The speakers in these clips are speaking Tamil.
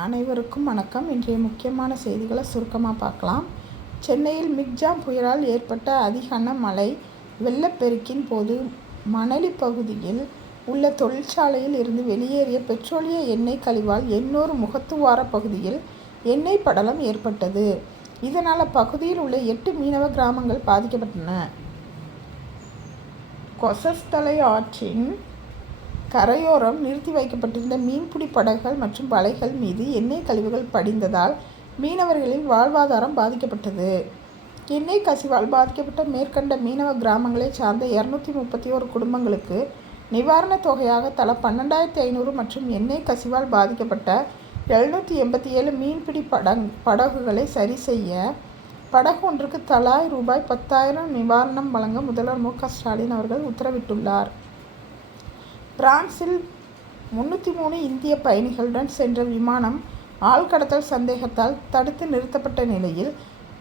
அனைவருக்கும் வணக்கம். இன்றைய முக்கியமான செய்திகளை சுருக்கமாக பார்க்கலாம். சென்னையில் மிக்ஜாம் புயலால் ஏற்பட்ட அதிகன மழை வெள்ளப்பெருக்கின் போது மணலி பகுதியில் உள்ள தொழிற்சாலையில் இருந்து வெளியேறிய பெட்ரோலிய எண்ணெய் கழிவால் எண்ணூர் முகத்துவார பகுதியில் எண்ணெய் படலம் ஏற்பட்டது. இதனால் அப்பகுதியில் உள்ள 8 மீனவ கிராமங்கள் பாதிக்கப்பட்டன. கொசஸ்தலை ஆற்றின் கரையோரம் நிறுத்தி வைக்கப்பட்டிருந்த மீன்பிடி படகுகள் மற்றும் வலைகள் மீது எண்ணெய் கழிவுகள் படிந்ததால் மீனவர்களின் வாழ்வாதாரம் பாதிக்கப்பட்டது. எண்ணெய் கசிவால் பாதிக்கப்பட்ட மேற்கண்ட மீனவ கிராமங்களை சார்ந்த 231 குடும்பங்களுக்கு நிவாரணத் தொகையாக தலா 12,500 மற்றும் எண்ணெய் கசிவால் பாதிக்கப்பட்ட 787 மீன்பிடி படகுகளை சரி செய்ய படகு ஒன்றுக்கு தலா ரூபாய் 10,000 நிவாரணம் வழங்க முதல்வர் மு.க. ஸ்டாலின் அவர்கள் உத்தரவிட்டுள்ளார். பிரான்சில் 303 இந்திய பயணிகளுடன் சென்ற விமானம் ஆழ்கடத்தல் சந்தேகத்தால் தடுத்து நிறுத்தப்பட்ட நிலையில்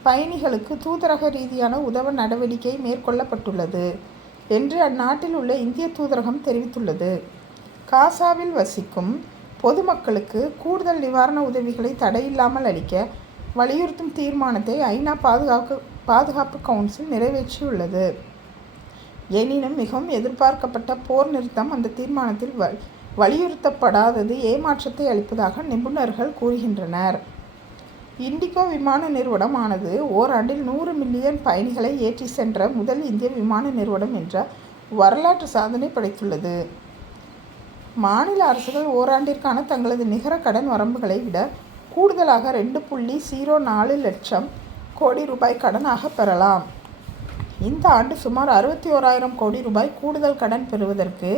பயணிகளுக்கு தூதரக ரீதியான உதவ நடவடிக்கை மேற்கொள்ளப்பட்டுள்ளது என்று அந்நாட்டில் உள்ள இந்திய தூதரகம் தெரிவித்துள்ளது. காசாவில் வசிக்கும் பொதுமக்களுக்கு கூடுதல் நிவாரண உதவிகளை தடையில்லாமல் அளிக்க வலியுறுத்தும் தீர்மானத்தை ஐநா பாதுகாப்பு கவுன்சில் நிறைவேற்றியுள்ளது. எனினும் மிகவும் எதிர்பார்க்கப்பட்ட போர் நிறுத்தம் அந்த தீர்மானத்தில் வலியுறுத்தப்படாதது ஏமாற்றத்தை அளிப்பதாக நிபுணர்கள் கூறுகின்றனர். இண்டிகோ விமான நிறுவனம் ஆனது ஓராண்டில் 100 மில்லியன் பயணிகளை ஏற்றி சென்ற முதல் இந்திய விமான நிறுவனம் என்ற வரலாற்று சாதனை படைத்துள்ளது. மாநில அரசுகள் ஓராண்டிற்கான தங்களது நிகர கடன் வரம்புகளை விட கூடுதலாக 2.04 லட்சம் கோடி ரூபாய் கடனாக பெறலாம். இந்த ஆண்டு சுமார் 61,000 கோடி ரூபாய் கூடுதல் கடன் பெறுவதற்கு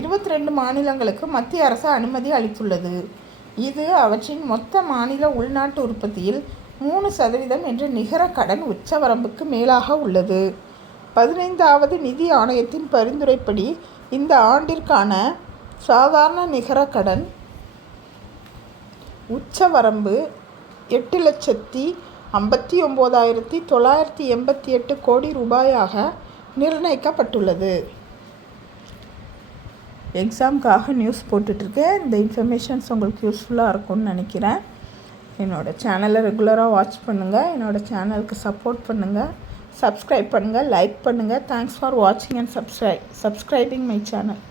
22 மாநிலங்களுக்கு மத்திய அரசு அனுமதி அளித்துள்ளது. இது அவற்றின் மொத்த மாநில உள்நாட்டு உற்பத்தியில் 3% என்ற நிகர கடன் உச்சவரம்புக்கு மேலாக உள்ளது. 15வது நிதி ஆணையத்தின் பரிந்துரைப்படி இந்த ஆண்டிற்கான சாதாரண நிகர கடன் உச்சவரம்பு 8,59,988 கோடி ரூபாயாக நிர்ணயிக்கப்பட்டுள்ளது. எக்ஸாமுக்காக நியூஸ் போட்டுட்ருக்கேன். இந்த இன்ஃபர்மேஷன்ஸ் உங்களுக்கு யூஸ்ஃபுல்லாக இருக்கும்னு நினைக்கிறேன். என்னோடய சேனலை ரெகுலராக வாட்ச் பண்ணுங்கள். என்னோடய சேனலுக்கு சப்போர்ட் பண்ணுங்கள். சப்ஸ்கிரைப் பண்ணுங்கள், லைக் பண்ணுங்கள். தேங்க்ஸ் ஃபார் வாட்சிங் அண்ட் சப்ஸ்கிரைபிங் மை சேனல்.